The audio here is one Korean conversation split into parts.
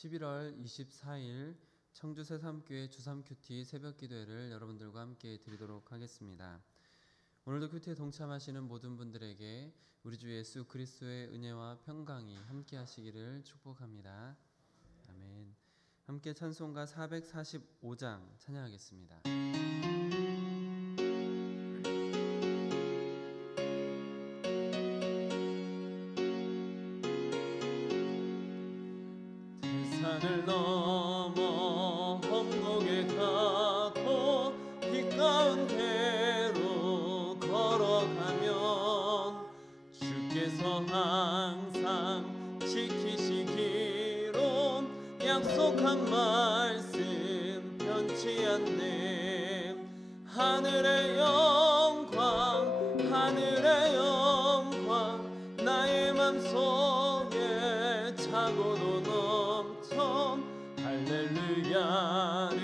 11월 24일 청주 새삼교회 주삼큐티 새벽기도회를 여러분들과 함께 드리도록 하겠습니다. 오늘도 큐티에 동참하시는 모든 분들에게 우리 주 예수 그리스도의 은혜와 평강이 함께 하시기를 축복합니다. 아멘. 함께 찬송가 445장 찬양하겠습니다. 산을 넘어 험곡에 가고 빛 가운데로 걸어가면 주께서 항상 지키시기로 약속한 말씀 변치 않네. 하늘의 영광 하늘의 영광 나의 맘속에 차고도 넘쳐 할렐루야를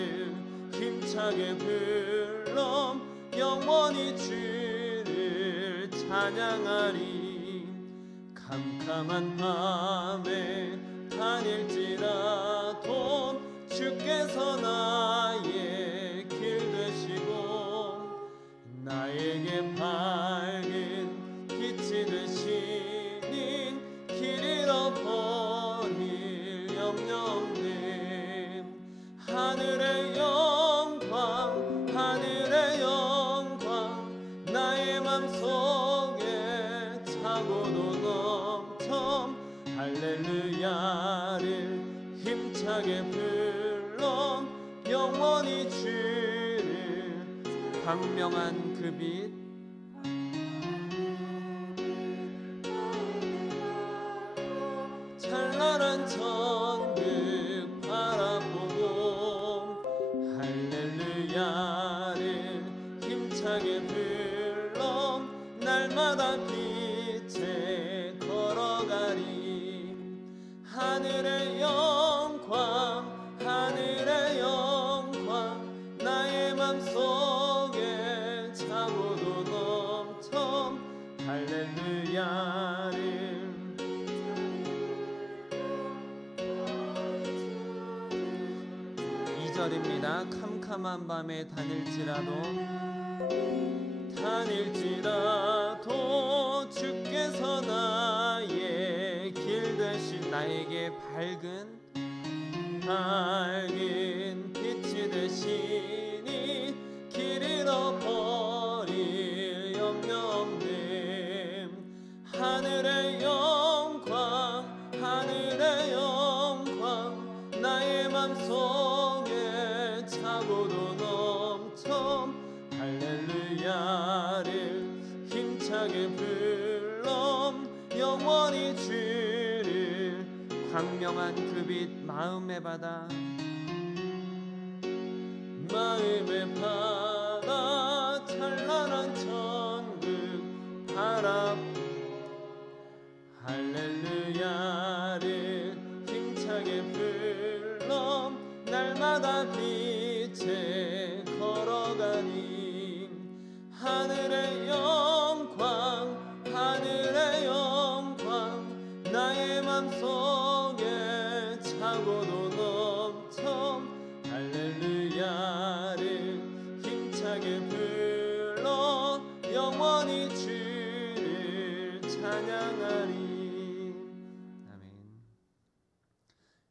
힘차게 불러 영원히 주를 찬양하리. 캄캄한 밤에 다닐지라도 주께서 나의 길 되시고 나에게 밝은 빛이 되시니 길 잃어버릴 염려 없네. 하늘의 영광 하늘의 영광 나의 맘속에 차고도 넘쳐 할렐루야를 힘차게 불러 영원히 주를. 광명한 그 빛 찬란한 천국 바라보고 할렐루야를 힘차게 불러 날마다 빛에 걸어가리. 하늘의 영광 하늘의 영광 나의 맘속에 차고도 넘쳐 할렐루야를. 2절입니다. 캄캄한 밤에 다닐지라도 주께서 나의 길 되신 나에게 밝은 빛이 되시니 길 잃어버릴 염려 없네. 하늘의 영광 하늘의 영광 나의 맘속에 차고도 넘쳐 할렐루야를 힘차게 불러 영원히 주를. 광명한 그 빛 마음의 바다 찬란한 천국 할렐루야를 힘차게 불러 날마다 빛에 걸어가니. 하늘의 영광 하늘의 영광 나의 맘속에 차고도 넘쳐 할렐루야를 힘차게 불러 영원히 주를 찬양하리. 아멘.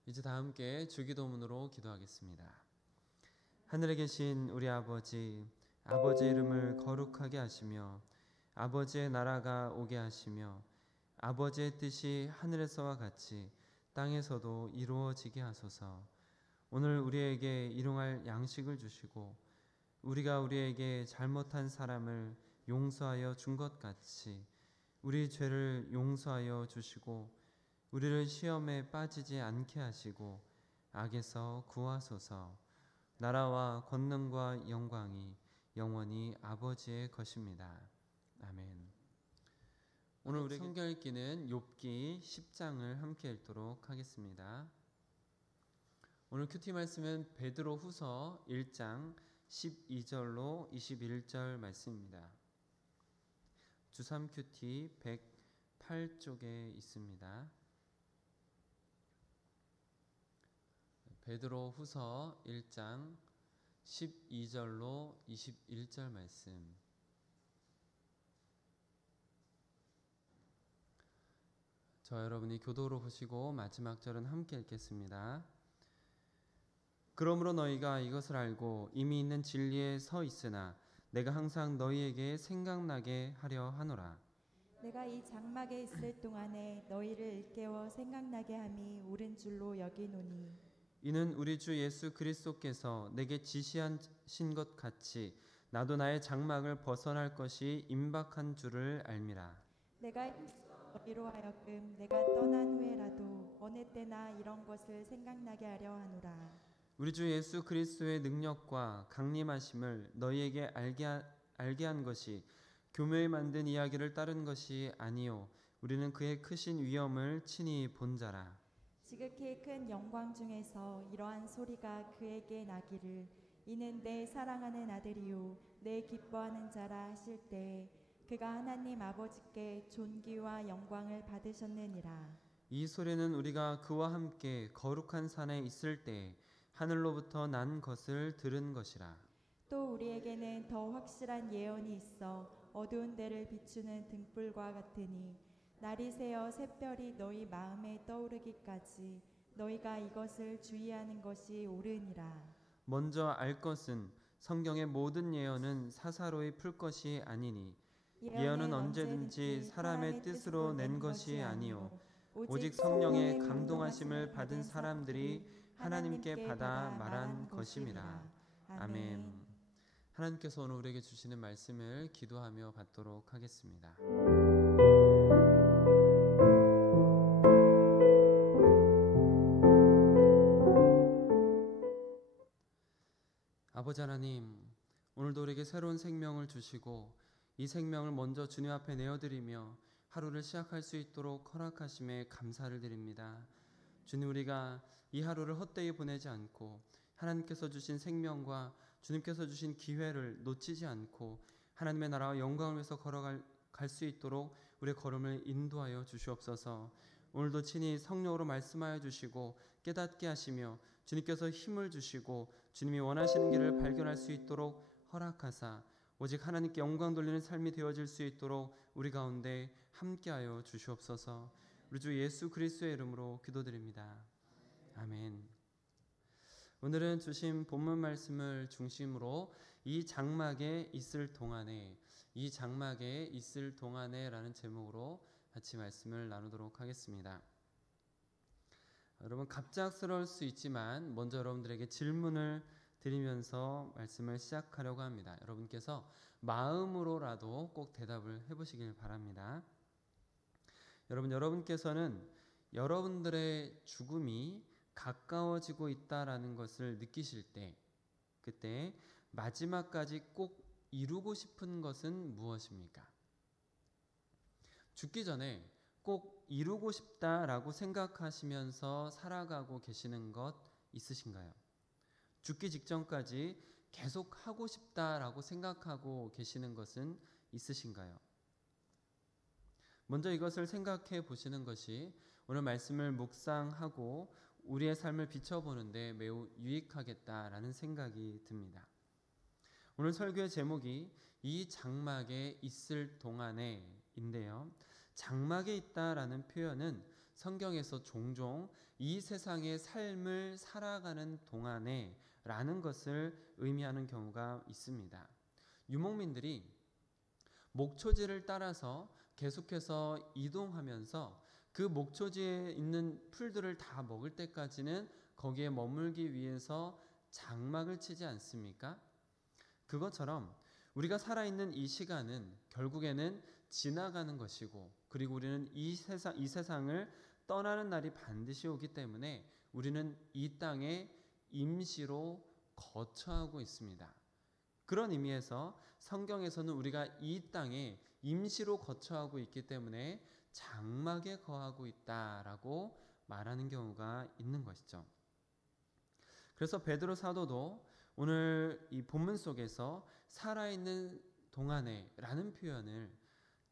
이제 다 함께 주기도문으로 기도하겠습니다. 하늘에 계신 우리 아버지, 아버지의 이름을 거룩하게 하시며 아버지의 나라가 오게 하시며 아버지의 뜻이 하늘에서와 같이 땅에서도 이루어지게 하소서. 오늘 우리에게 일용할 양식을 주시고 우리가 우리에게 잘못한 사람을 용서하여 준 것 같이 우리 죄를 용서하여 주시고 우리를 시험에 빠지지 않게 하시고 악에서 구하소서. 나라와 권능과 영광이 영원히 아버지의 것입니다. 아멘. 오늘 우리 성경 읽기는 욥기 10장을 함께 읽도록 하겠습니다. 오늘 큐티 말씀은 베드로 후서 1장 12절로 21절 말씀입니다. 주삼 큐티 108쪽에 있습니다. 베드로 후서 1장 12절로 21절 말씀. 저 여러분이 교도로 보시고 마지막 절은 함께 읽겠습니다. 그러므로 너희가 이것을 알고 이미 있는 진리에 서 있으나 내가 항상 너희에게 생각나게 하려 하노라. 내가 이 장막에 있을 동안에 너희를 일깨워 생각나게 함이 옳은 줄로 여기노니 이는 우리 주 예수 그리스도께서 내게 지시하신 것 같이 나도 나의 장막을 벗어날 것이 임박한 줄을 알미라. 내가 너희로 하여금 내가 떠난 후에라도 어느 때나 이런 것을 생각나게 하려 하노라. 우리 주 예수 그리스도의 능력과 강림하심을 너희에게 알게 한 것이 교묘히 만든 이야기를 따른 것이 아니요 우리는 그의 크신 위엄을 친히 본 자라. 지극히 큰 영광 중에서 이러한 소리가 그에게 나기를 이는 내 사랑하는 아들이요 내 기뻐하는 자라 하실 때에 그가 하나님 아버지께 존귀와 영광을 받으셨느니라. 이 소리는 우리가 그와 함께 거룩한 산에 있을 때 하늘로부터 난 것을 들은 것이라. 또 우리에게는 더 확실한 예언이 있어 어두운 데를 비추는 등불과 같으니 날이 새어 샛별이 너희 마음에 떠오르기까지 너희가 이것을 주의하는 것이 옳으니라. 먼저 알 것은 성경의 모든 예언은 사사로이 풀 것이 아니니 예언은 언제든지 사람의 뜻으로 낸 것이 아니요 오직 성령의 감동하심을 받은 사람들이 하나님께 받아 말한 것임이라. 아멘. 하나님께서 오늘 우리에게 주시는 말씀을 기도하며 받도록 하겠습니다. 아버지 하나님, 오늘도 우리에게 새로운 생명을 주시고 이 생명을 먼저 주님 앞에 내어드리며 하루를 시작할 수 있도록 허락하심에 감사를 드립니다. 주님, 우리가 이 하루를 헛되이 보내지 않고 하나님께서 주신 생명과 주님께서 주신 기회를 놓치지 않고 하나님의 나라와 영광을 위해서 걸어갈 수 있도록 우리의 걸음을 인도하여 주시옵소서. 오늘도 친히 성령으로 말씀하여 주시고 깨닫게 하시며 주님께서 힘을 주시고 주님이 원하시는 길을 발견할 수 있도록 허락하사 오직 하나님께 영광 돌리는 삶이 되어질 수 있도록 우리 가운데 함께하여 주시옵소서. 우리 주 예수 그리스도의 이름으로 기도드립니다. 아멘. 오늘은 주신 본문 말씀을 중심으로 이 장막에 있을 동안에 라는 제목으로 같이 말씀을 나누도록 하겠습니다. 여러분, 갑작스러울 수 있지만 먼저 여러분들에게 질문을 드리면서 말씀을 시작하려고 합니다. 여러분께서 마음으로라도 꼭 대답을 해보시길 바랍니다. 여러분께서는 여러분들의 죽음이 가까워지고 있다라는 것을 느끼실 때 그때 마지막까지 꼭 이루고 싶은 것은 무엇입니까? 죽기 전에 꼭 이루고 싶다라고 생각하시면서 살아가고 계시는 것 있으신가요? 죽기 직전까지 계속 하고 싶다라고 생각하고 계시는 것은 있으신가요? 먼저 이것을 생각해 보시는 것이 오늘 말씀을 묵상하고 우리의 삶을 비춰보는데 매우 유익하겠다라는 생각이 듭니다. 오늘 설교의 제목이 이 장막에 있을 동안에인데요. 장막에 있다라는 표현은 성경에서 종종 이 세상의 삶을 살아가는 동안에 라는 것을 의미하는 경우가 있습니다. 유목민들이 목초지를 따라서 계속해서 이동하면서 그 목초지에 있는 풀들을 다 먹을 때까지는 거기에 머물기 위해서 장막을 치지 않습니까? 그것처럼 우리가 살아있는 이 시간은 결국에는 지나가는 것이고 그리고 우리는 이 세상을 떠나는 날이 반드시 오기 때문에 우리는 이 땅에 임시로 거처하고 있습니다. 그런 의미에서 성경에서는 우리가 이 땅에 임시로 거처하고 있기 때문에 장막에 거하고 있다라고 말하는 경우가 있는 것이죠. 그래서 베드로 사도도 오늘 이 본문 속에서 살아있는 동안에 라는 표현을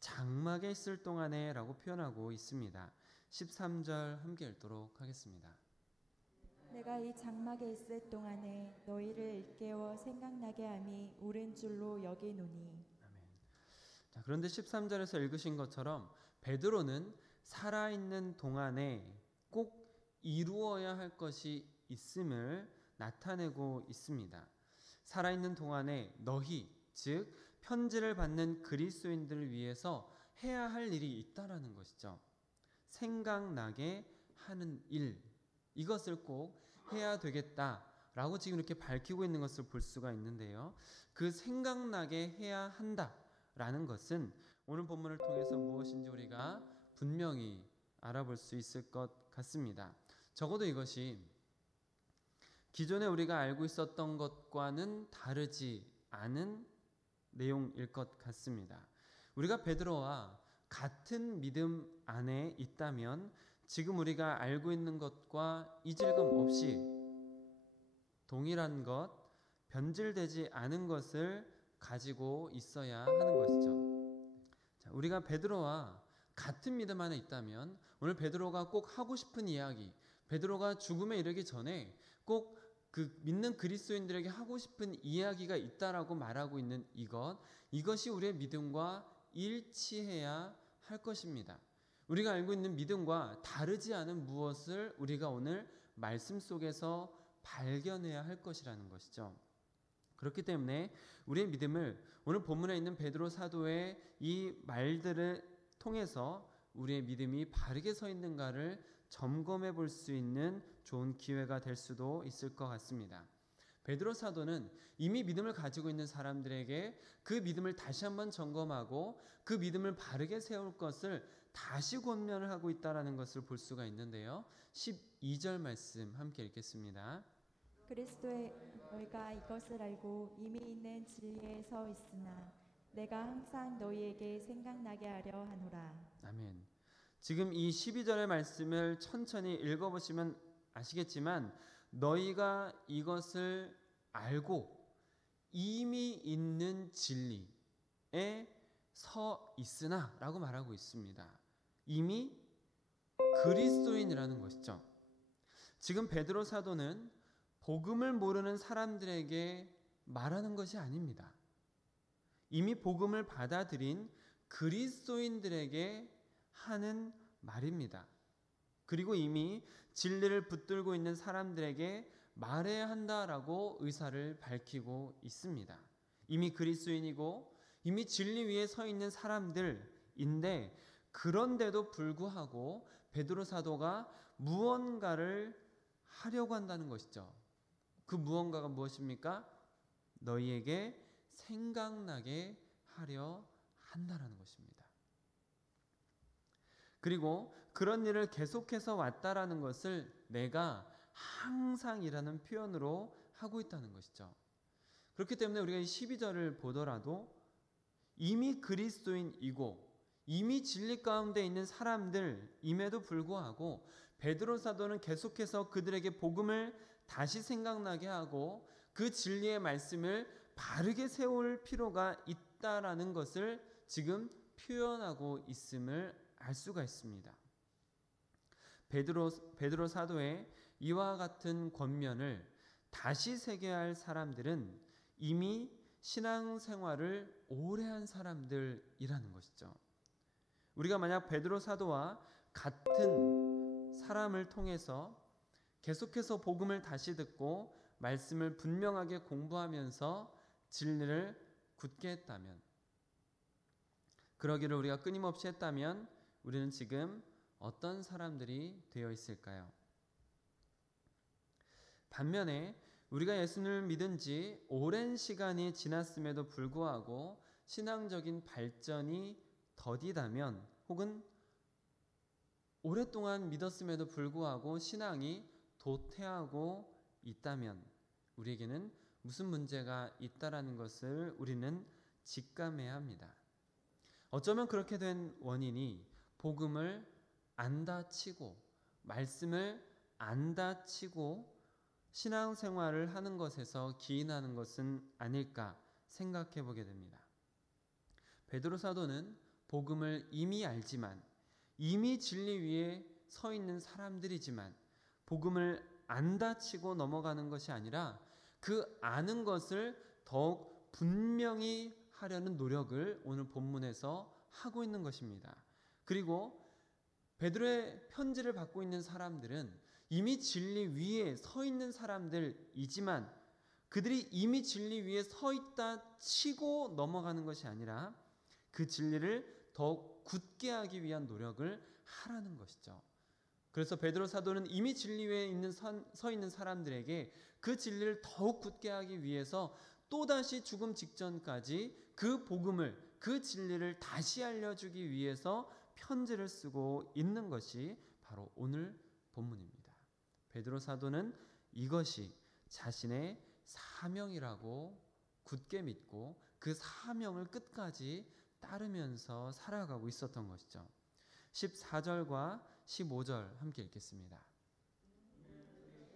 장막에 있을 동안에 라고 표현하고 있습니다. 13절 함께 읽도록 하겠습니다. 내가 이 장막에 있을 동안에 너희를 일깨워 생각나게 함이 옳은 줄로 여기노니. 아멘. 자, 그런데 13절에서 읽으신 것처럼 베드로는 살아있는 동안에 꼭 이루어야 할 것이 있음을 나타내고 있습니다. 살아있는 동안에 너희, 즉 편지를 받는 그리스도인들을 위해서 해야 할 일이 있다라는 것이죠. 생각나게 하는 일, 이것을 꼭 해야 되겠다라고 지금 이렇게 밝히고 있는 것을 볼 수가 있는데요. 그 생각나게 해야 한다라는 것은 오늘 본문을 통해서 무엇인지 우리가 분명히 알아볼 수 있을 것 같습니다. 적어도 이것이 기존에 우리가 알고 있었던 것과는 다르지 않은 내용일 것 같습니다. 우리가 베드로와 같은 믿음 안에 있다면 지금 우리가 알고 있는 것과 이질감 없이 동일한 것, 변질되지 않은 것을 가지고 있어야 하는 것이죠. 자, 우리가 베드로와 같은 믿음 안에 있다면 오늘 베드로가 꼭 하고 싶은 이야기, 베드로가 죽음에 이르기 전에 꼭 그 믿는 그리스도인들에게 하고 싶은 이야기가 있다라고 말하고 있는 이것이 우리의 믿음과 일치해야 할 것입니다. 우리가 알고 있는 믿음과 다르지 않은 무엇을 우리가 오늘 말씀 속에서 발견해야 할 것이라는 것이죠. 그렇기 때문에 우리의 믿음을 오늘 본문에 있는 베드로 사도의 이 말들을 통해서 우리의 믿음이 바르게 서 있는가를 점검해 볼 수 있는 좋은 기회가 될 수도 있을 것 같습니다. 베드로 사도는 이미 믿음을 가지고 있는 사람들에게 그 믿음을 다시 한번 점검하고 그 믿음을 바르게 세울 것을 다시 권면을 하고 있다는 것을 볼 수가 있는데요. 12절 말씀 함께 읽겠습니다. 그리스도의 너희가 이것을 알고 이미 있는 진리에 서 있으나 내가 항상 너희에게 생각나게 하려 하노라. 아멘. 지금 이 12절의 말씀을 천천히 읽어보시면 아시겠지만 너희가 이것을 알고 이미 있는 진리에 서 있으나 라고 말하고 있습니다. 이미 그리스도인이라는 것이죠. 지금 베드로 사도는 복음을 모르는 사람들에게 말하는 것이 아닙니다. 이미 복음을 받아들인 그리스도인들에게 하는 말입니다. 그리고 이미 진리를 붙들고 있는 사람들에게 말해야 한다라고 의사를 밝히고 있습니다. 이미 그리스도인이고 이미 진리 위에 서 있는 사람들인데 그런데도 불구하고 베드로 사도가 무언가를 하려고 한다는 것이죠. 그 무언가가 무엇입니까? 너희에게 생각나게 하려 한다라는 것입니다. 그리고 그런 일을 계속해서 왔다라는 것을 내가 항상이라는 표현으로 하고 있다는 것이죠. 그렇기 때문에 우리가 이 12절을 보더라도 이미 그리스도인이고 이미 진리 가운데 있는 사람들임에도 불구하고 베드로 사도는 계속해서 그들에게 복음을 다시 생각나게 하고 그 진리의 말씀을 바르게 세울 필요가 있다라는 것을 지금 표현하고 있음을 알 수가 있습니다. 베드로 사도의 이와 같은 권면을 다시 새겨야 할 사람들은 이미 신앙생활을 오래 한 사람들이라는 것이죠. 우리가 만약 베드로 사도와 같은 사람을 통해서 계속해서 복음을 다시 듣고 말씀을 분명하게 공부하면서 진리를 굳게 했다면, 그러기를 우리가 끊임없이 했다면 우리는 지금 어떤 사람들이 되어 있을까요? 반면에 우리가 예수님을 믿은 지 오랜 시간이 지났음에도 불구하고 신앙적인 발전이 더디다면, 혹은 오랫동안 믿었음에도 불구하고 신앙이 도태하고 있다면 우리에게는 무슨 문제가 있다라는 것을 우리는 직감해야 합니다. 어쩌면 그렇게 된 원인이 복음을 안 다치고 말씀을 안 다치고 신앙생활을 하는 것에서 기인하는 것은 아닐까 생각해 보게 됩니다. 베드로 사도는 복음을 이미 알지만, 이미 진리 위에 서 있는 사람들이지만 복음을 안 다치고 넘어가는 것이 아니라 그 아는 것을 더욱 분명히 하려는 노력을 오늘 본문에서 하고 있는 것입니다. 그리고 베드로의 편지를 받고 있는 사람들은 이미 진리 위에 서 있는 사람들이지만 그들이 이미 진리 위에 서 있다 치고 넘어가는 것이 아니라 그 진리를 더욱 굳게 하기 위한 노력을 하라는 것이죠. 그래서 베드로 사도는 이미 진리 위에 서 있는 사람들에게 그 진리를 더욱 굳게 하기 위해서 또다시 죽음 직전까지 그 복음을, 그 진리를 다시 알려주기 위해서 편지를 쓰고 있는 것이 바로 오늘 본문입니다. 베드로 사도는 이것이 자신의 사명이라고 굳게 믿고 그 사명을 끝까지 따르면서 살아가고 있었던 것이죠. 14절과 15절 함께 읽겠습니다.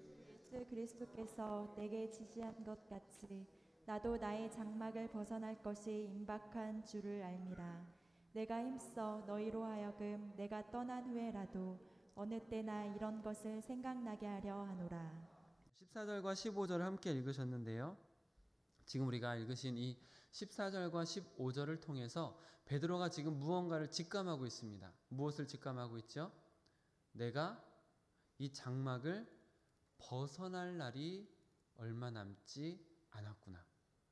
예수 그리스도께서 내게 지시한 것 같이 나도 나의 장막을 벗어날 것이 임박한 줄을 알미라. 내가 힘써 너희로 하여금 내가 떠난 후에라도 어느 때나 이런 것을 생각나게 하려 하노라. 14절과 15절을 함께 읽으셨는데요. 지금 우리가 읽으신 이 14절과 15절을 통해서 베드로가 지금 무언가를 직감하고 있습니다. 무엇을 직감하고 있죠? 내가 이 장막을 벗어날 날이 얼마 남지 않았구나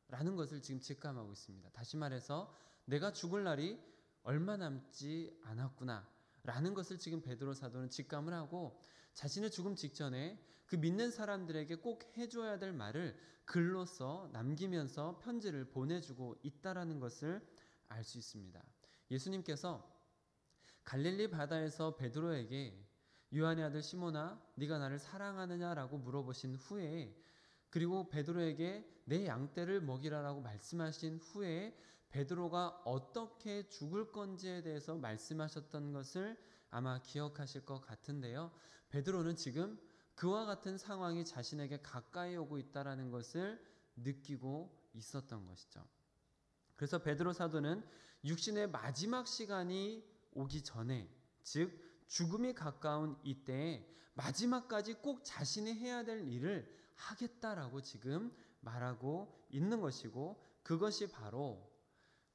라는 것을 지금 직감하고 있습니다. 다시 말해서 내가 죽을 날이 얼마 남지 않았구나 라는 것을 지금 베드로 사도는 직감을 하고 자신의 죽음 직전에 그 믿는 사람들에게 꼭 해줘야 될 말을 글로써 남기면서 편지를 보내주고 있다라는 것을 알 수 있습니다. 예수님께서 갈릴리 바다에서 베드로에게 요한의 아들 시몬아 네가 나를 사랑하느냐라고 물어보신 후에 그리고 베드로에게 내 양떼를 먹이라라고 말씀하신 후에 베드로가 어떻게 죽을 건지에 대해서 말씀하셨던 것을 아마 기억하실 것 같은데요. 베드로는 지금 그와 같은 상황이 자신에게 가까이 오고 있다는 것을 느끼고 있었던 것이죠. 그래서 베드로 사도는 육신의 마지막 시간이 오기 전에, 즉 죽음이 가까운 이때에 마지막까지 꼭 자신이 해야 될 일을 하겠다라고 지금 말하고 있는 것이고, 그것이 바로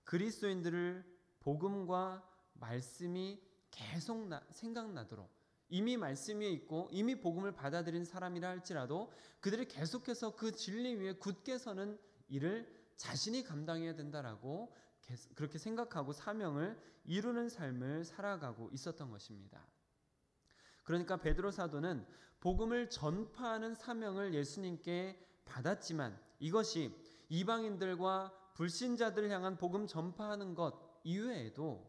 그리스도인들을 복음과 말씀이 계속 생각나도록, 이미 말씀 위에 있고 이미 복음을 받아들인 사람이라 할지라도 그들이 계속해서 그 진리 위에 굳게 서는 일을 자신이 감당해야 된다라고 그렇게 생각하고 사명을 이루는 삶을 살아가고 있었던 것입니다. 그러니까 베드로 사도는 복음을 전파하는 사명을 예수님께 받았지만 이것이 이방인들과 불신자들을 향한 복음 전파하는 것 이외에도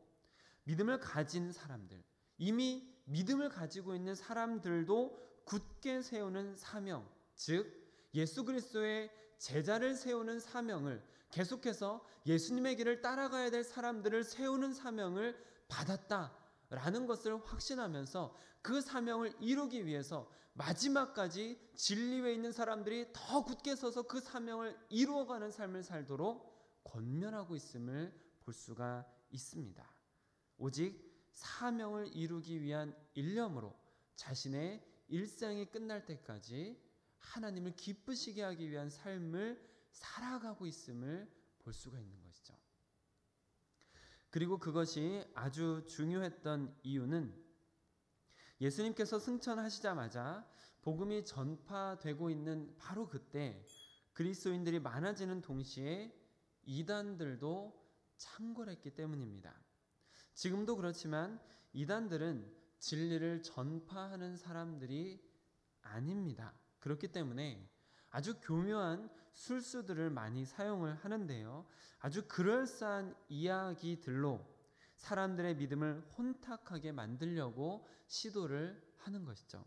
믿음을 가진 사람들, 이미 믿음을 가지고 있는 사람들도 굳게 세우는 사명, 즉 예수 그리스도의 제자를 세우는 사명을, 계속해서 예수님의 길을 따라가야 될 사람들을 세우는 사명을 받았다라는 것을 확신하면서 그 사명을 이루기 위해서 마지막까지 진리 위에 있는 사람들이 더 굳게 서서 그 사명을 이루어가는 삶을 살도록 권면하고 있음을 볼 수가 있습니다. 오직 사명을 이루기 위한 일념으로 자신의 일생이 끝날 때까지 하나님을 기쁘시게 하기 위한 삶을 살아가고 있음을 볼 수가 있는 것이죠. 그리고 그것이 아주 중요했던 이유는 예수님께서 승천하시자마자 복음이 전파되고 있는 바로 그때 그리스도인들이 많아지는 동시에 이단들도 창궐했기 때문입니다. 지금도 그렇지만 이단들은 진리를 전파하는 사람들이 아닙니다. 그렇기 때문에 아주 교묘한 술수들을 많이 사용을 하는데요. 아주 그럴싸한 이야기들로 사람들의 믿음을 혼탁하게 만들려고 시도를 하는 것이죠.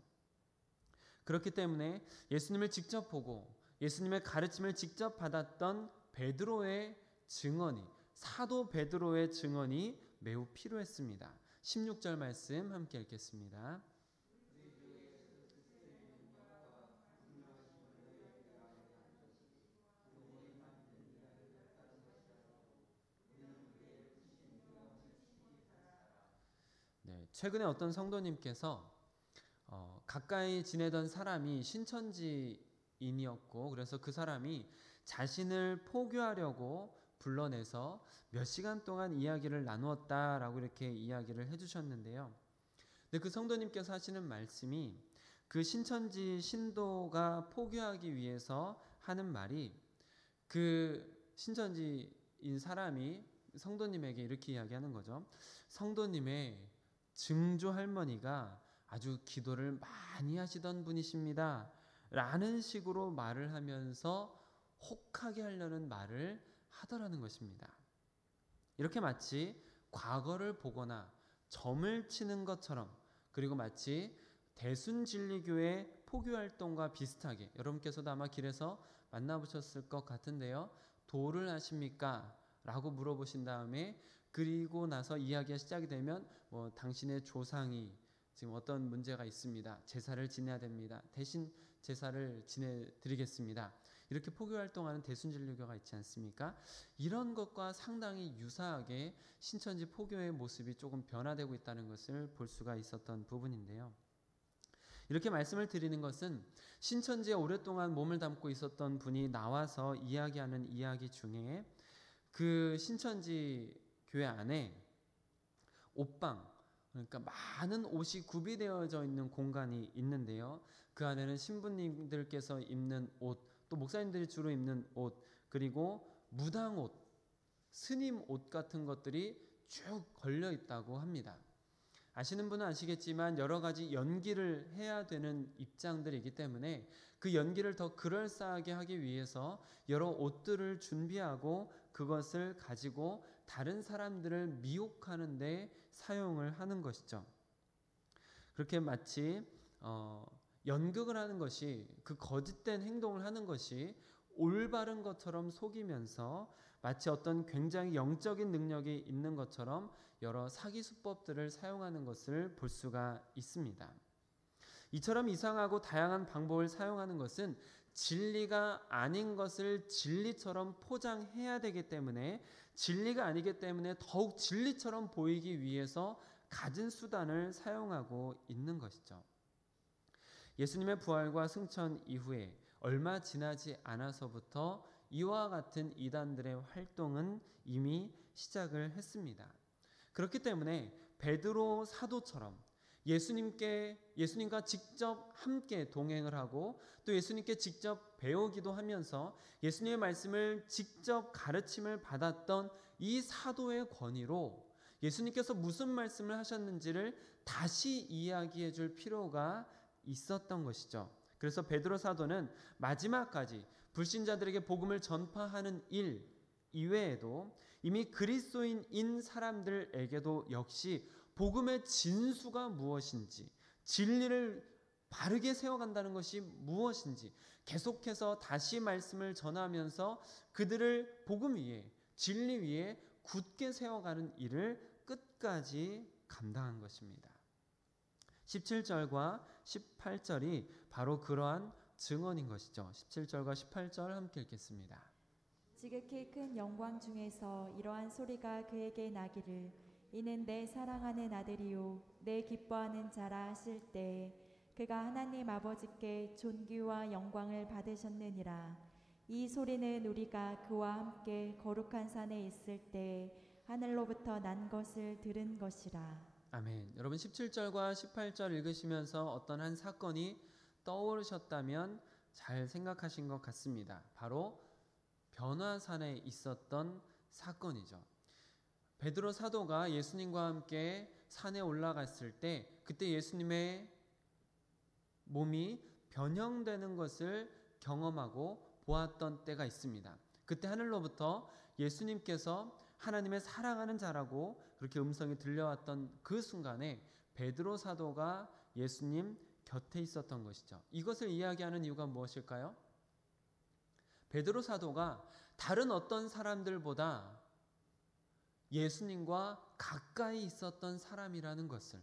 그렇기 때문에 예수님을 직접 보고 예수님의 가르침을 직접 받았던 베드로의 증언이, 사도 베드로의 증언이 매우 필요했습니다. 16절 말씀 함께 읽겠습니다. 네, 최근에 어떤 성도님께서 가까이 지내던 사람이 신천지인이었고, 그래서 그 사람이 자신을 포교하려고 불러내서 몇 시간 동안 이야기를 나누었다라고 이렇게 이야기를 해주셨는데요. 근데 그 성도님께서 하시는 말씀이 그 신천지 신도가 포교하기 위해서 하는 말이, 그 신천지인 사람이 성도님에게 이렇게 이야기하는 거죠. 성도님의 증조 할머니가 아주 기도를 많이 하시던 분이십니다 라는 식으로 말을 하면서 혹하게 하려는 말을 하더라는 것입니다. 이렇게 마치 과거를 보거나 점을 치는 것처럼, 그리고 마치 대순진리교의 포교활동과 비슷하게, 여러분께서도 아마 길에서 만나보셨을 것 같은데요. 도를 하십니까? 라고 물어보신 다음에, 그리고 나서 이야기가 시작이 되면 당신의 조상이 지금 어떤 문제가 있습니다. 제사를 지내야 됩니다. 대신 제사를 지내드리겠습니다. 이렇게 포교활동하는 대순진리교가 있지 않습니까? 이런 것과 상당히 유사하게 신천지 포교의 모습이 조금 변화되고 있다는 것을 볼 수가 있었던 부분인데요. 이렇게 말씀을 드리는 것은 신천지에 오랫동안 몸을 담고 있었던 분이 나와서 이야기하는 이야기 중에, 그 신천지 교회 안에 옷방, 그러니까 많은 옷이 구비되어져 있는 공간이 있는데요. 그 안에는 신부님들께서 입는 옷, 또 목사님들이 주로 입는 옷, 그리고 무당 옷, 스님 옷 같은 것들이 쭉 걸려 있다고 합니다. 아시는 분은 아시겠지만 여러 가지 연기를 해야 되는 입장들이기 때문에 그 연기를 더 그럴싸하게 하기 위해서 여러 옷들을 준비하고 그것을 가지고 다른 사람들을 미혹하는 데 사용을 하는 것이죠. 그렇게 마치 연극을 하는 것이, 그 거짓된 행동을 하는 것이 올바른 것처럼 속이면서 마치 어떤 굉장히 영적인 능력이 있는 것처럼 여러 사기 수법들을 사용하는 것을 볼 수가 있습니다. 이처럼 이상하고 다양한 방법을 사용하는 것은 진리가 아닌 것을 진리처럼 포장해야 되기 때문에, 진리가 아니기 때문에 더욱 진리처럼 보이기 위해서 갖은 수단을 사용하고 있는 것이죠. 예수님의 부활과 승천 이후에 얼마 지나지 않아서부터 이와 같은 이단들의 활동은 이미 시작을 했습니다. 그렇기 때문에 베드로 사도처럼 예수님과 직접 함께 동행을 하고 또 예수님께 직접 배우기도 하면서 예수님의 말씀을 직접 가르침을 받았던 이 사도의 권위로 예수님께서 무슨 말씀을 하셨는지를 다시 이야기해 줄 필요가 있었던 것이죠. 그래서 베드로 사도는 마지막까지 불신자들에게 복음을 전파하는 일 이외에도 이미 그리스도인인 사람들에게도 역시 복음의 진수가 무엇인지, 진리를 바르게 세워간다는 것이 무엇인지 계속해서 다시 말씀을 전하면서 그들을 복음 위에, 진리 위에 굳게 세워가는 일을 끝까지 감당한 것입니다. 17절과 18절이 바로 그러한 증언인 것이죠. 17절과 18절 함께 읽겠습니다. 지극히 큰 영광 중에서 이러한 소리가 그에게 나기를, 이는 내 사랑하는 아들이요 내 기뻐하는 자라 하실 때 그가 하나님 아버지께 존귀와 영광을 받으셨느니라. 이 소리는 우리가 그와 함께 거룩한 산에 있을 때 하늘로부터 난 것을 들은 것이라. 아멘. 여러분 17절과 18절 읽으시면서 어떤 한 사건이 떠오르셨다면 잘 생각하신 것 같습니다. 바로 변화산에 있었던 사건이죠. 베드로 사도가 예수님과 함께 산에 올라갔을 때 그때 예수님의 몸이 변형되는 것을 경험하고 보았던 때가 있습니다. 그때 하늘로부터 예수님께서 하나님의 사랑하는 자라고 그렇게 음성이 들려왔던 그 순간에 베드로 사도가 예수님 곁에 있었던 것이죠. 이것을 이야기하는 이유가 무엇일까요? 베드로 사도가 다른 어떤 사람들보다 예수님과 가까이 있었던 사람이라는 것을,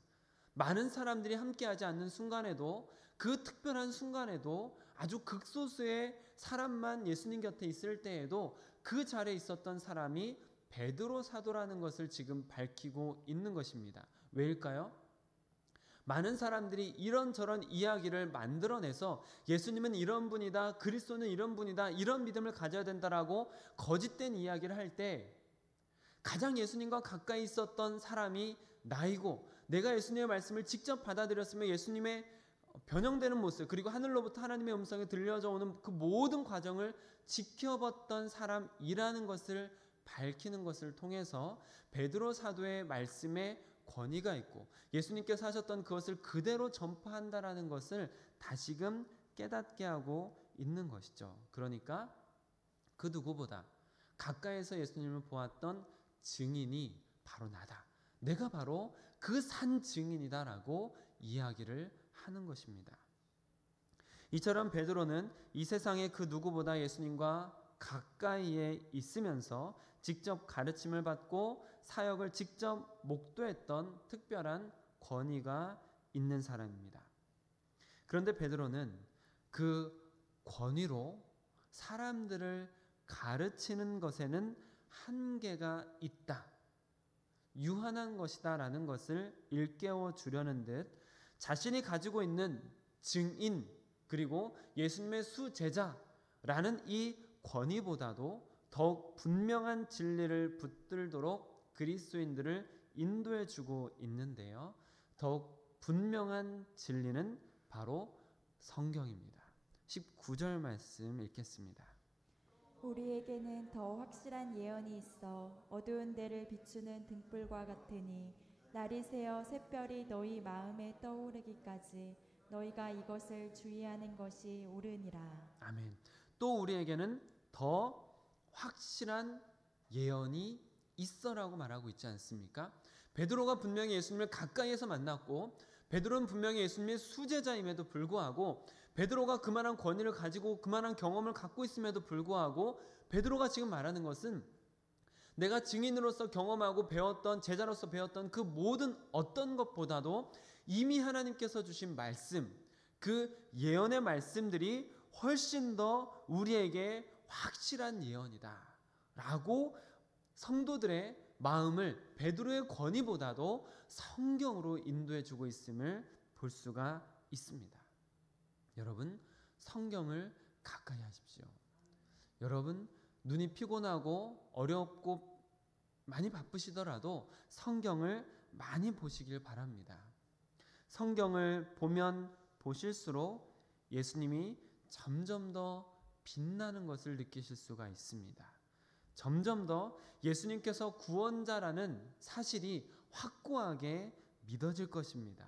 많은 사람들이 함께하지 않는 순간에도, 그 특별한 순간에도 아주 극소수의 사람만 예수님 곁에 있을 때에도 그 자리에 있었던 사람이 베드로 사도라는 것을 지금 밝히고 있는 것입니다. 왜일까요? 많은 사람들이 이런저런 이야기를 만들어내서 예수님은 이런 분이다, 그리스도는 이런 분이다, 이런 믿음을 가져야 된다라고 거짓된 이야기를 할 때 가장 예수님과 가까이 있었던 사람이 나이고, 내가 예수님의 말씀을 직접 받아들였으면 예수님의 변형되는 모습, 그리고 하늘로부터 하나님의 음성이 들려져 오는 그 모든 과정을 지켜봤던 사람이라는 것을 밝히는 것을 통해서 베드로 사도의 말씀에 권위가 있고 예수님께서 하셨던 그것을 그대로 전파한다라는 것을 다시금 깨닫게 하고 있는 것이죠. 그러니까 그 누구보다 가까이서 예수님을 보았던 증인이 바로 나다. 내가 바로 그 산 증인이다라고 이야기를 하는 것입니다. 이처럼 베드로는 이 세상의 그 누구보다 예수님과 가까이에 있으면서 직접 가르침을 받고 사역을 직접 목도했던 특별한 권위가 있는 사람입니다. 그런데 베드로는 그 권위로 사람들을 가르치는 것에는 한계가 있다, 유한한 것이다 라는 것을 일깨워 주려는 듯 자신이 가지고 있는 증인 그리고 예수님의 수제자라는 이 권위보다도 더욱 분명한 진리를 붙들도록 그리스도인들을 인도해 주고 있는데요. 더욱 분명한 진리는 바로 성경입니다. 19절 말씀 읽겠습니다. 우리에게는 더 확실한 예언이 있어 어두운 데를 비추는 등불과 같으니 날이 새어 샛별이 너희 마음에 떠오르기까지 너희가 이것을 주의하는 것이 옳으니라. 아멘. 또 우리에게는 더 확실한 예언이 있어라고 말하고 있지 않습니까? 베드로가 분명히 예수님을 가까이에서 만났고 베드로는 분명히 예수님의 수제자임에도 불구하고 베드로가 그만한 권위를 가지고 그만한 경험을 갖고 있음에도 불구하고 베드로가 지금 말하는 것은 내가 증인으로서 경험하고 배웠던, 제자로서 배웠던 그 모든 어떤 것보다도 이미 하나님께서 주신 말씀, 그 예언의 말씀들이 훨씬 더 우리에게 확실한 예언이다 라고 성도들의 마음을 베드로의 권위보다도 성경으로 인도해 주고 있음을 볼 수가 있습니다. 여러분, 성경을 가까이 하십시오. 여러분, 눈이 피곤하고 어렵고 많이 바쁘시더라도 성경을 많이 보시길 바랍니다. 성경을 보면 보실수록 예수님이 점점 더 빛나는 것을 느끼실 수가 있습니다. 점점 더 예수님께서 구원자라는 사실이 확고하게 믿어질 것입니다.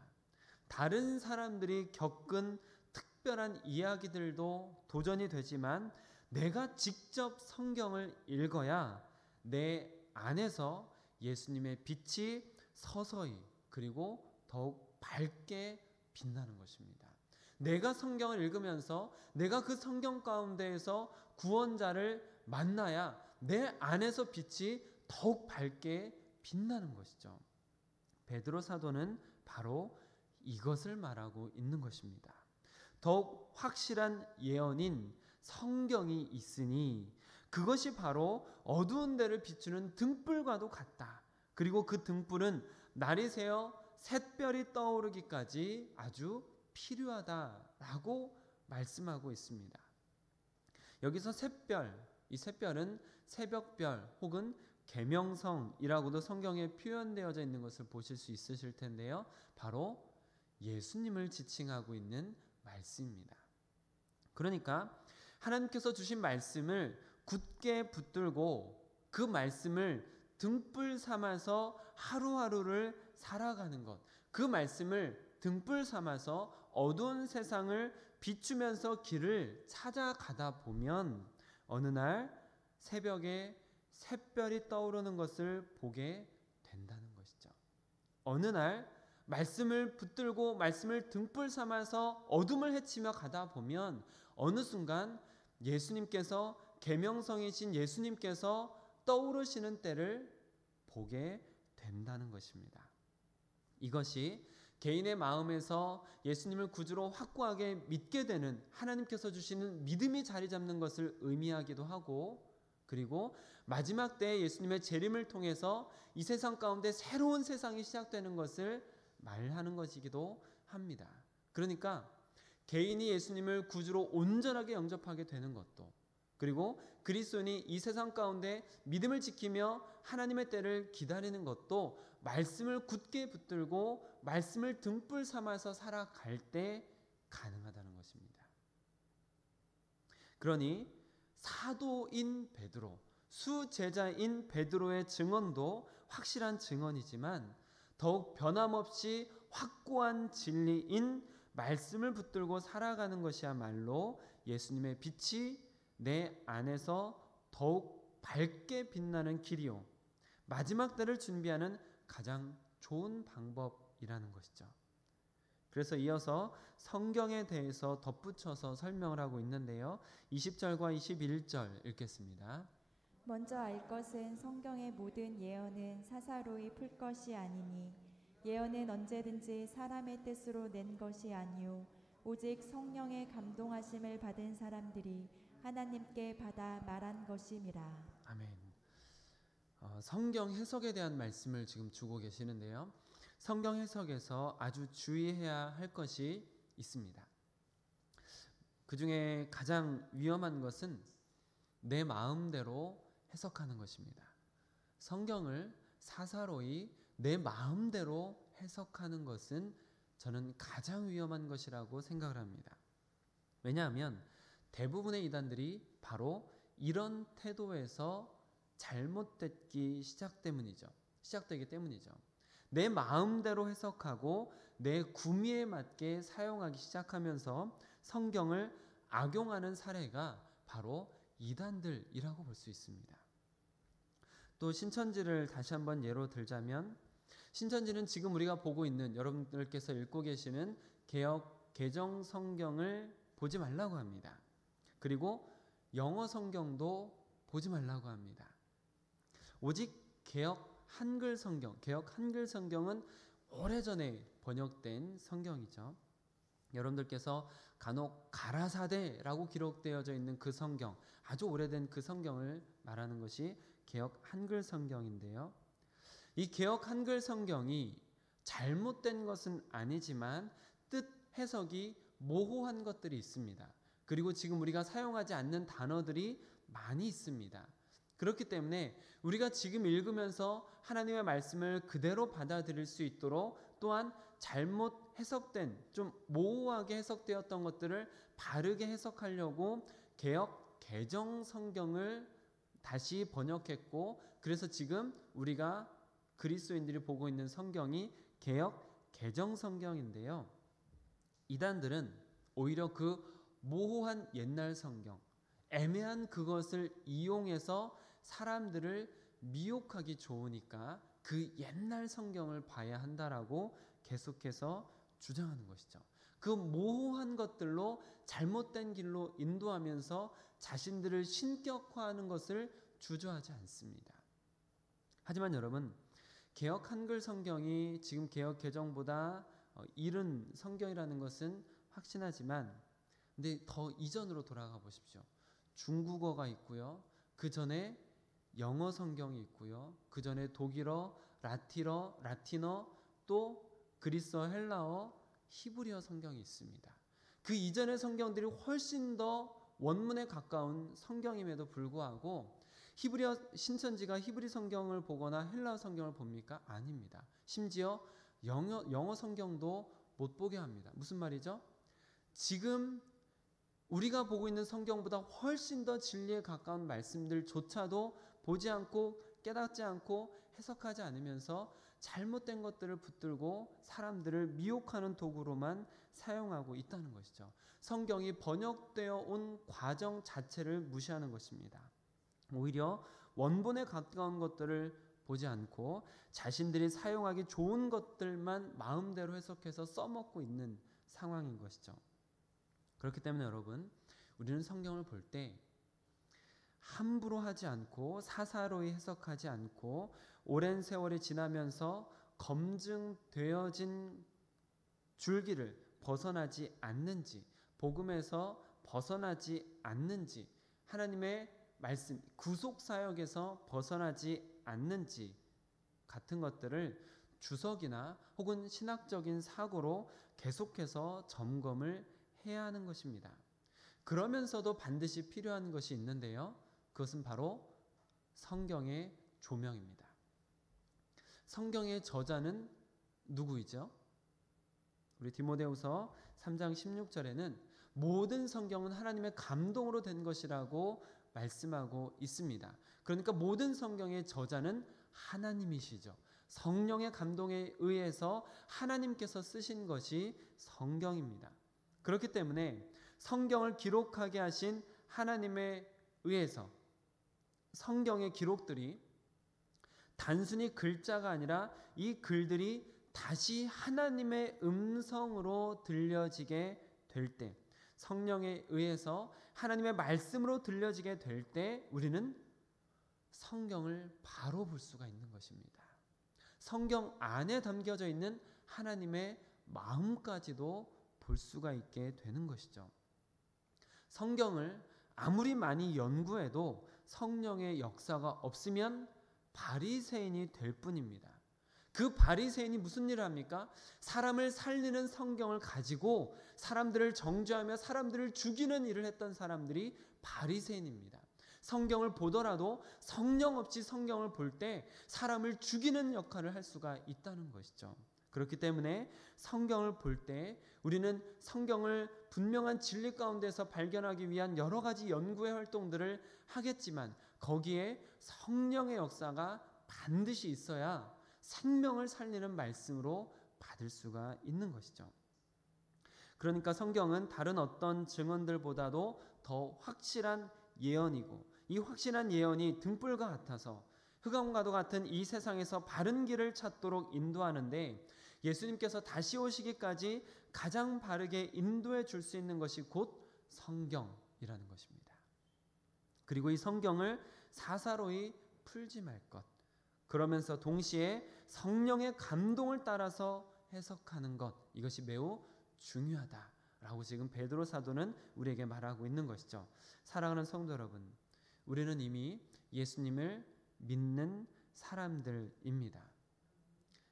다른 사람들이 겪은 특별한 이야기들도 도전이 되지만 내가 직접 성경을 읽어야 내 안에서 예수님의 빛이 서서히 그리고 더욱 밝게 빛나는 것입니다. 내가 성경을 읽으면서 내가 그 성경 가운데에서 구원자를 만나야 내 안에서 빛이 더욱 밝게 빛나는 것이죠. 베드로 사도는 바로 이것을 말하고 있는 것입니다. 더욱 확실한 예언인 성경이 있으니 그것이 바로 어두운 데를 비추는 등불과도 같다. 그리고 그 등불은 날이 새어 샛별이 떠오르기까지 아주 필요하다라고 말씀하고 있습니다. 여기서 샛별, 이 샛별은 새벽별 혹은 계명성이라고도 성경에 표현되어져 있는 것을 보실 수 있으실 텐데요. 바로 예수님을 지칭하고 있는 말씀입니다. 그러니까 하나님께서 주신 말씀을 굳게 붙들고 그 말씀을 등불 삼아서 하루하루를 살아가는 것, 그 말씀을 등불 삼아서 어두운 세상을 비추면서 길을 찾아가다 보면 어느 날 새벽에 샛별이 떠오르는 것을 보게 된다는 것이죠. 어느 날 말씀을 붙들고 말씀을 등불 삼아서 어둠을 헤치며 가다 보면 어느 순간 예수님께서 계명성이신 예수님께서 떠오르시는 때를 보게 된다는 것입니다. 이것이 개인의 마음에서 예수님을 구주로 확고하게 믿게 되는 하나님께서 주시는 믿음이 자리 잡는 것을 의미하기도 하고 그리고 마지막 때에 예수님의 재림을 통해서 이 세상 가운데 새로운 세상이 시작되는 것을 말하는 것이기도 합니다. 그러니까 개인이 예수님을 구주로 온전하게 영접하게 되는 것도, 그리고 그리스도인이 이 세상 가운데 믿음을 지키며 하나님의 때를 기다리는 것도 말씀을 굳게 붙들고 말씀을 등불 삼아서 살아갈 때 가능하다는 것입니다. 그러니 사도인 베드로, 수제자인 베드로의 증언도 확실한 증언이지만 더욱 변함없이 확고한 진리인 말씀을 붙들고 살아가는 것이야말로 예수님의 빛이 내 안에서 더욱 밝게 빛나는 길이요, 마지막 때를 준비하는 가장 좋은 방법이라는 것이죠. 그래서 이어서 성경에 대해서 덧붙여서 설명을 하고 있는데요. 20절과 21절 읽겠습니다. 먼저 알 것은 성경의 모든 예언은 사사로이 풀 것이 아니니 예언은 언제든지 사람의 뜻으로 낸 것이 아니요 오직 성령의 감동하심을 받은 사람들이 하나님께 받아 말한 것임이라. 아멘. 성경 해석에 대한 말씀을 지금 주고 계시는데요. 성경 해석에서 아주 주의해야 할 것이 있습니다. 그 중에 가장 위험한 것은 내 마음대로 해석하는 것입니다. 성경을 사사로이 내 마음대로 해석하는 것은 저는 가장 위험한 것이라고 생각을 합니다. 왜냐하면 대부분의 이단들이 바로 이런 태도에서 잘못되기 시작되기 때문이죠. 내 마음대로 해석하고 내 구미에 맞게 사용하기 시작하면서 성경을 악용하는 사례가 바로 이단들이라고 볼 수 있습니다. 또 신천지를 다시 한번 예로 들자면, 신천지는 지금 우리가 보고 있는, 여러분들께서 읽고 계시는 개역 개정 성경을 보지 말라고 합니다. 그리고 영어 성경도 보지 말라고 합니다. 오직 개역 한글 성경은 오래전에 번역된 성경이죠. 여러분들께서 간혹 가라사대라고 기록되어져 있는 그 성경, 아주 오래된 그 성경을 말하는 것이 개역 한글 성경인데요. 이 개역 한글 성경이 잘못된 것은 아니지만 뜻 해석이 모호한 것들이 있습니다. 그리고 지금 우리가 사용하지 않는 단어들이 많이 있습니다. 그렇기 때문에 우리가 지금 읽으면서 하나님의 말씀을 그대로 받아들일 수 있도록, 또한 잘못 해석된, 좀 모호하게 해석되었던 것들을 바르게 해석하려고 개역 개정 성경을 다시 번역했고, 그래서 지금 우리가 그리스도인들이 보고 있는 성경이 개역 개정 성경인데요. 이단들은 오히려 그 모호한 옛날 성경, 애매한 그것을 이용해서 사람들을 미혹하기 좋으니까 그 옛날 성경을 봐야 한다라고 계속해서 주장하는 것이죠. 그 모호한 것들로 잘못된 길로 인도하면서 자신들을 신격화하는 것을 주저하지 않습니다. 하지만 여러분, 개역 한글 성경이 지금 개역 개정보다 이른 성경이라는 것은 확신하지만, 근데 더 이전으로 돌아가 보십시오. 중국어가 있고요. 그 전에 영어 성경이 있고요. 그 전에 독일어, 라틴어, 또 그리스어, 헬라어, 히브리어 성경이 있습니다. 그 이전의 성경들이 훨씬 더 원문에 가까운 성경임에도 불구하고 히브리어 신천지가 히브리 성경을 보거나 헬라어 성경을 봅니까? 아닙니다. 심지어 영어 성경도 못 보게 합니다. 무슨 말이죠? 지금 우리가 보고 있는 성경보다 훨씬 더 진리에 가까운 말씀들조차도 보지 않고 깨닫지 않고 해석하지 않으면서 잘못된 것들을 붙들고 사람들을 미혹하는 도구로만 사용하고 있다는 것이죠. 성경이 번역되어 온 과정 자체를 무시하는 것입니다. 오히려 원본에 가까운 것들을 보지 않고 자신들이 사용하기 좋은 것들만 마음대로 해석해서 써먹고 있는 상황인 것이죠. 그렇기 때문에 여러분, 우리는 성경을 볼 때 함부로 하지 않고 사사로이 해석하지 않고 오랜 세월이 지나면서 검증되어진 줄기를 벗어나지 않는지, 복음에서 벗어나지 않는지, 하나님의 말씀, 구속사역에서 벗어나지 않는지 같은 것들을 주석이나 혹은 신학적인 사고로 계속해서 점검을 해야 하는 것입니다. 그러면서도 반드시 필요한 것이 있는데요. 그것은 바로 성경의 조명입니다. 성경의 저자는 누구이죠? 우리 디모데후서 3장 16절에는 모든 성경은 하나님의 감동으로 된 것이라고 말씀하고 있습니다. 그러니까 모든 성경의 저자는 하나님이시죠. 성령의 감동에 의해서 하나님께서 쓰신 것이 성경입니다. 그렇기 때문에 성경을 기록하게 하신 하나님에 의해서 성경의 기록들이 단순히 글자가 아니라 이 글들이 다시 하나님의 음성으로 들려지게 될 때, 성령에 의해서 하나님의 말씀으로 들려지게 될 때 우리는 성경을 바로 볼 수가 있는 것입니다. 성경 안에 담겨져 있는 하나님의 마음까지도 볼 수가 있게 되는 것이죠. 성경을 아무리 많이 연구해도 성령의 역사가 없으면 바리새인이 될 뿐입니다. 그 바리새인이 무슨 일을 합니까? 사람을 살리는 성경을 가지고 사람들을 정죄하며 사람들을 죽이는 일을 했던 사람들이 바리새인입니다. 성경을 보더라도 성령 없이 성경을 볼 때 사람을 죽이는 역할을 할 수가 있다는 것이죠. 그렇기 때문에 성경을 볼 때 우리는 성경을 분명한 진리 가운데서 발견하기 위한 여러 가지 연구의 활동들을 하겠지만 거기에 성령의 역사가 반드시 있어야 생명을 살리는 말씀으로 받을 수가 있는 것이죠. 그러니까 성경은 다른 어떤 증언들보다도 더 확실한 예언이고 이 확실한 예언이 등불과 같아서 흑암과도 같은 이 세상에서 바른 길을 찾도록 인도하는데 예수님께서 다시 오시기까지 가장 바르게 인도해 줄 수 있는 것이 곧 성경이라는 것입니다. 그리고 이 성경을 사사로이 풀지 말 것, 그러면서 동시에 성령의 감동을 따라서 해석하는 것, 이것이 매우 중요하다라고 지금 베드로 사도는 우리에게 말하고 있는 것이죠. 사랑하는 성도 여러분, 우리는 이미 예수님을 믿는 사람들입니다.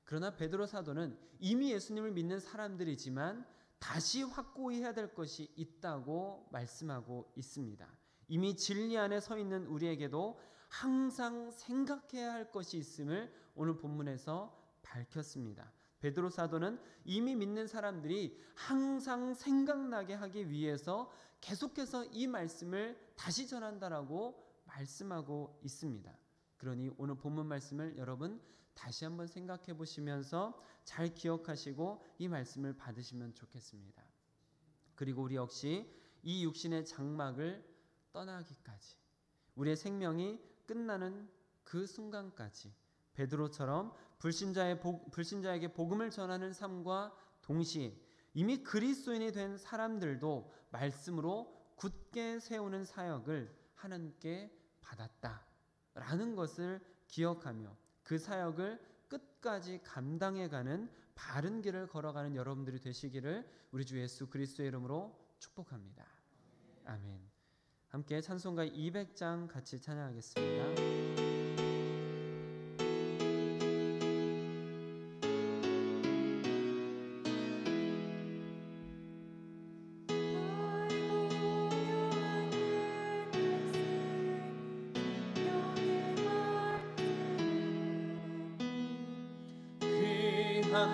그러나 베드로 사도는 이미 예수님을 믿는 사람들이지만 다시 확고히 해야 될 것이 있다고 말씀하고 있습니다. 이미 진리 안에 서 있는 우리에게도 항상 생각해야 할 것이 있음을 오늘 본문에서 밝혔습니다. 베드로 사도는 이미 믿는 사람들이 항상 생각나게 하기 위해서 계속해서 이 말씀을 다시 전한다라고 말씀하고 있습니다. 그러니 오늘 본문 말씀을 여러분 다시 한번 생각해 보시면서 잘 기억하시고 이 말씀을 받으시면 좋겠습니다. 그리고 우리 역시 이 육신의 장막을 떠나기까지, 우리의 생명이 끝나는 그 순간까지 베드로처럼 불신자에게 복음을 전하는 삶과 동시에 이미 그리스도인이 된 사람들도 말씀으로 굳게 세우는 사역을 하나님께 받았다라는 것을 기억하며 그 사역을 끝까지 감당해가는 바른 길을 걸어가는 여러분들이 되시기를 우리 주 예수 그리스도의 이름으로 축복합니다. 아멘. 함께 찬송가 200장 같이 찬양하겠습니다.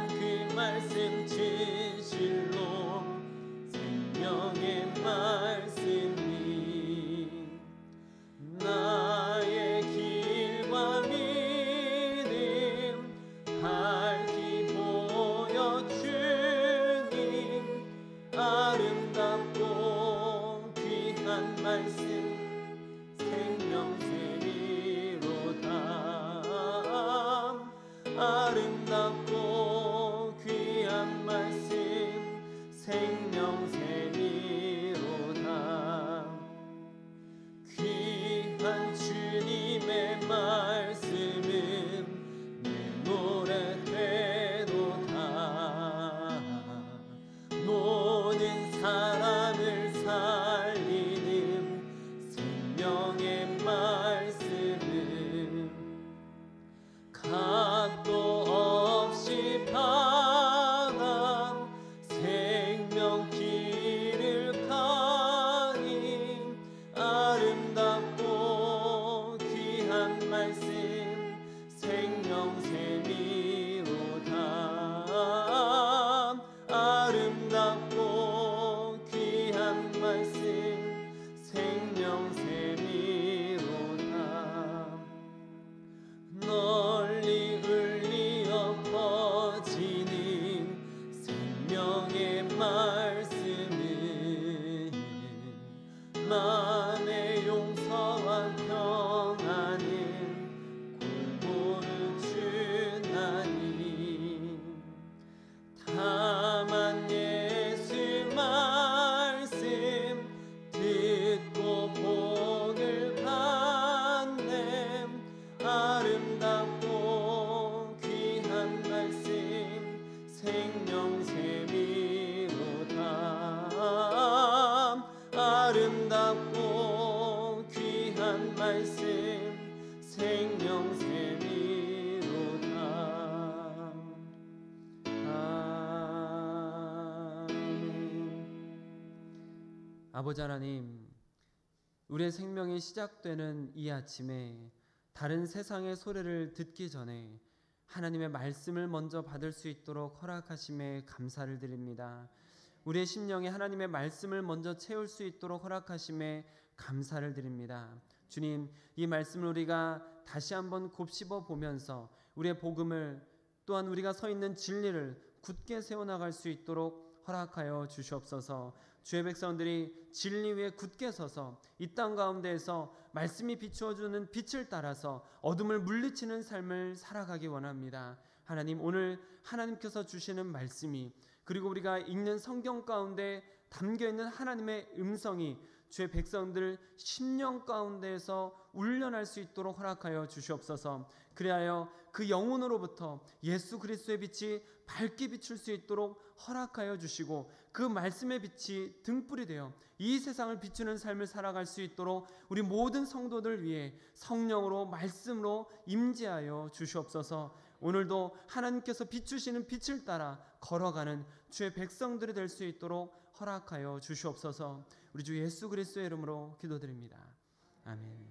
그 말씀 진실로 생명의 말씀이 나의 길과 믿음 밝히 보여주니 아름답고 귀한 말씀 생명샘이로다. 아름답고 귀한 말씀 말씀 생명샘이로다. 널리 울리어 퍼지는 생명의 말씀은 만의 용서와 평안은 공고를 주나니 다만 예수 말씀 듣고 복을 받네. 아름답고 귀한 말씀 생명샘이로다. 아름답고 귀한 말씀 생명샘이로다. 아멘. 아버지 하나님, 우리의 생명이 시작되는 이 아침에 다른 세상의 소리를 듣기 전에 하나님의 말씀을 먼저 받을 수 있도록 허락하심에 감사를 드립니다. 우리의 심령에 하나님의 말씀을 먼저 채울 수 있도록 허락하심에 감사를 드립니다. 주님, 이 말씀을 우리가 다시 한번 곱씹어 보면서 우리의 복음을, 또한 우리가 서 있는 진리를 굳게 세워나갈 수 있도록 허락하여 주시옵소서. 주의 백성들이 진리 위에 굳게 서서 이 땅 가운데에서 말씀이 비추어주는 빛을 따라서 어둠을 물리치는 삶을 살아가기 원합니다. 하나님, 오늘 하나님께서 주시는 말씀이, 그리고 우리가 읽는 성경 가운데 담겨있는 하나님의 음성이 주의 백성들 심령 가운데에서 울려날 수 있도록 허락하여 주시옵소서. 그리하여 그 영혼으로부터 예수 그리스도의 빛이 밝게 비출 수 있도록 허락하여 주시고, 그 말씀의 빛이 등불이 되어 이 세상을 비추는 삶을 살아갈 수 있도록 우리 모든 성도들 위해 성령으로 말씀으로 임재하여 주시옵소서. 오늘도 하나님께서 비추시는 빛을 따라 걸어가는 주의 백성들이 될 수 있도록 허락하여 주시옵소서. 우리 주 예수 그리스도의 이름으로 기도드립니다. 아멘.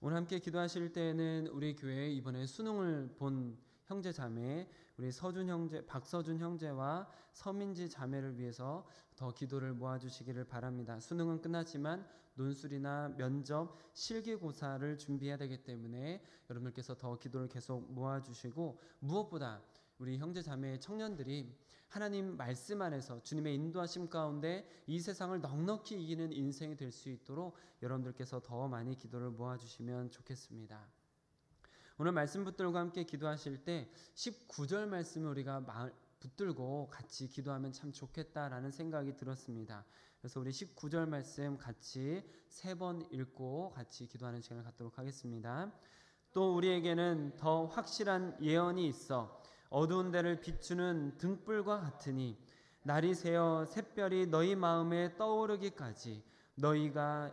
오늘 함께 기도하실 때에는 우리 교회에 이번에 수능을 본 형제 자매, 우리 서준 형제, 박서준 형제와 서민지 자매를 위해서 더 기도를 모아주시기를 바랍니다. 수능은 끝났지만 논술이나 면접, 실기고사를 준비해야 되기 때문에 여러분들께서 더 기도를 계속 모아주시고, 무엇보다 우리 형제 자매의 청년들이 하나님 말씀 안에서 주님의 인도하심 가운데 이 세상을 넉넉히 이기는 인생이 될 수 있도록 여러분들께서 더 많이 기도를 모아주시면 좋겠습니다. 오늘 말씀 붙들고 함께 기도하실 때 19절 말씀을 우리가 붙들고 같이 기도하면 참 좋겠다라는 생각이 들었습니다. 그래서 우리 19절 말씀 같이 3번 읽고 같이 기도하는 시간을 갖도록 하겠습니다. 또 우리에게는 더 확실한 예언이 있어 어두운 데를 비추는 등불과 같으니 날이 새어 샛별이 너희 마음에 떠오르기까지 너희가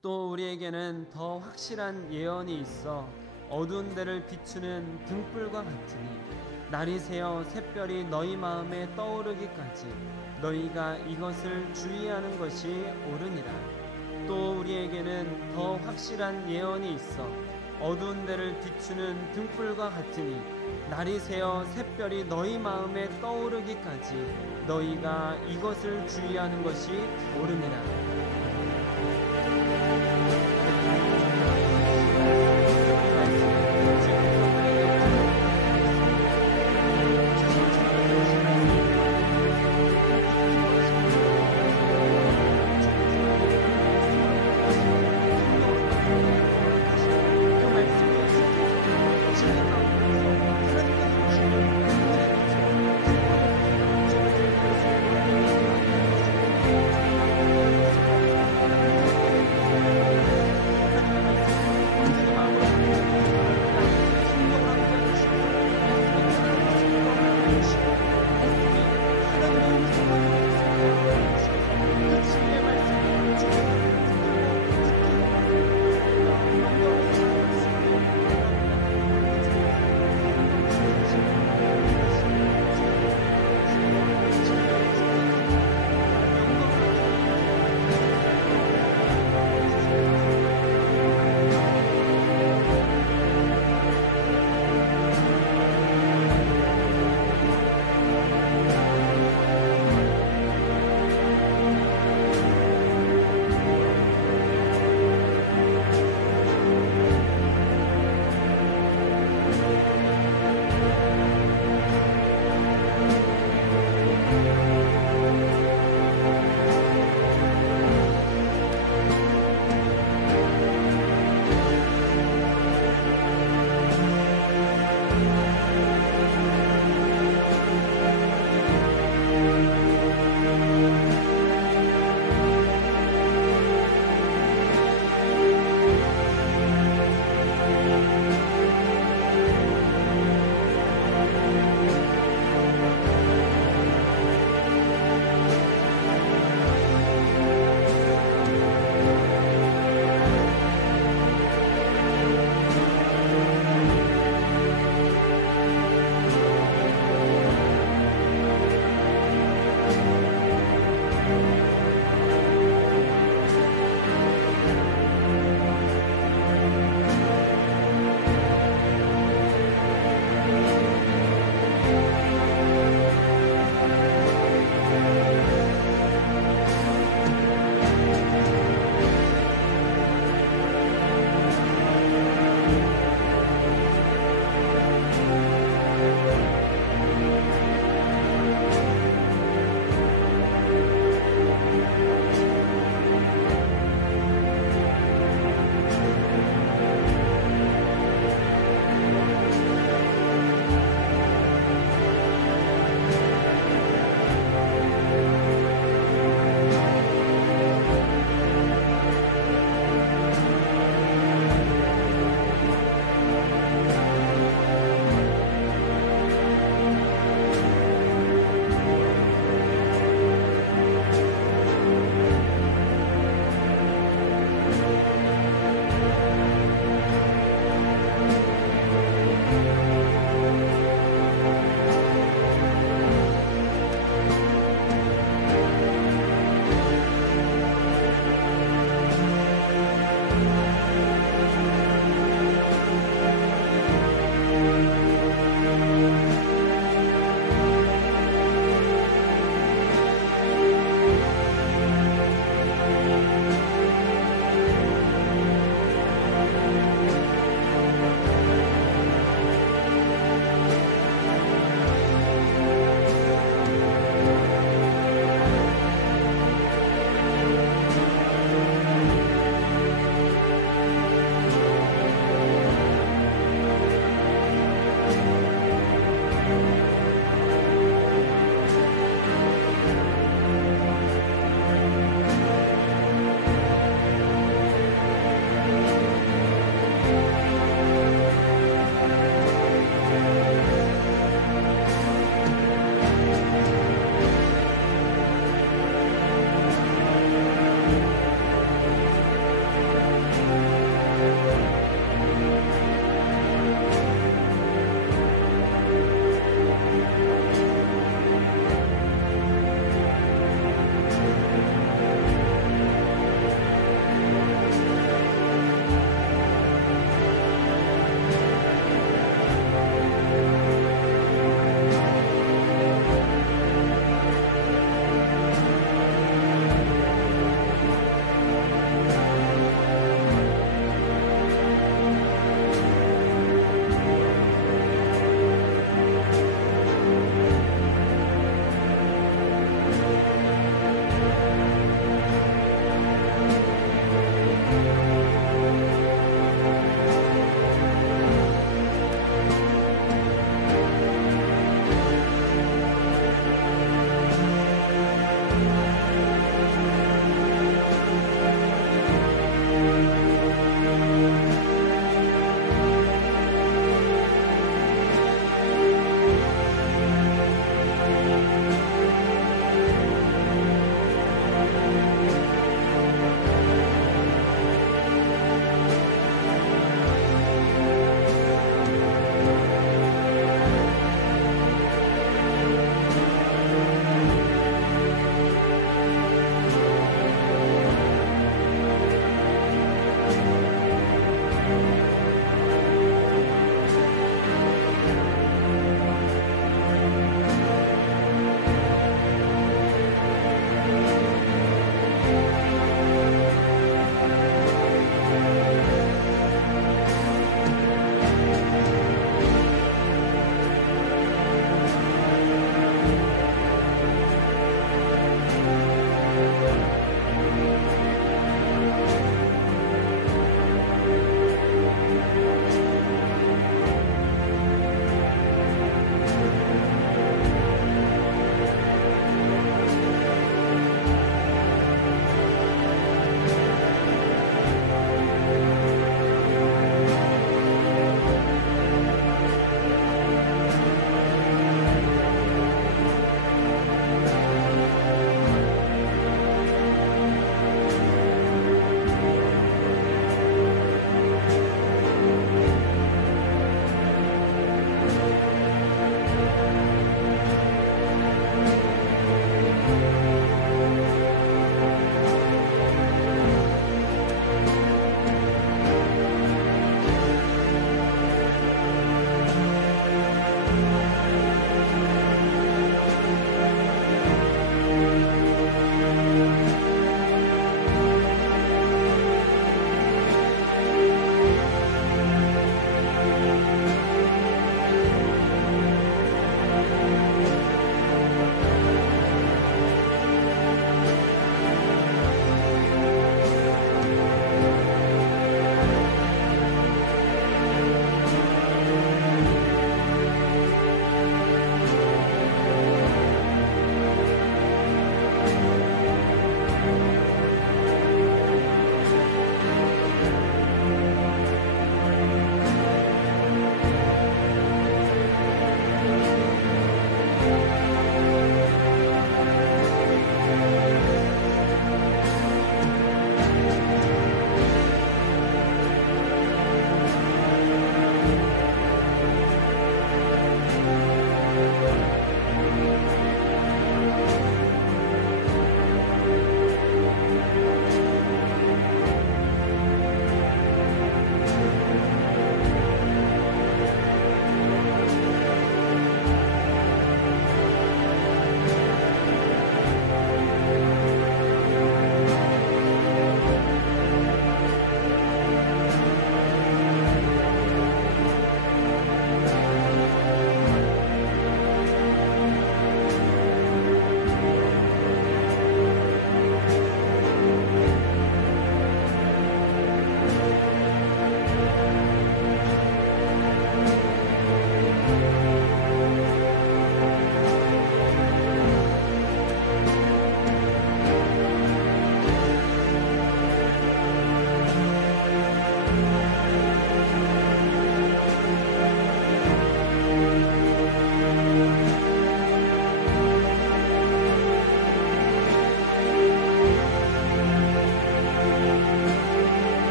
또 우리에게는 더 확실한 예언이 있어 어두운 데를 비추는 등불과 같으니 날이 새어 샛별이 너희 마음에 떠오르기까지 너희가 이것을 주의하는 것이 옳으니라. 또 우리에게는 더 확실한 예언이 있어 어두운 데를 비추는 등불과 같으니 날이 새어 샛별이 너희 마음에 떠오르기까지 너희가 이것을 주의하는 것이 옳으니라.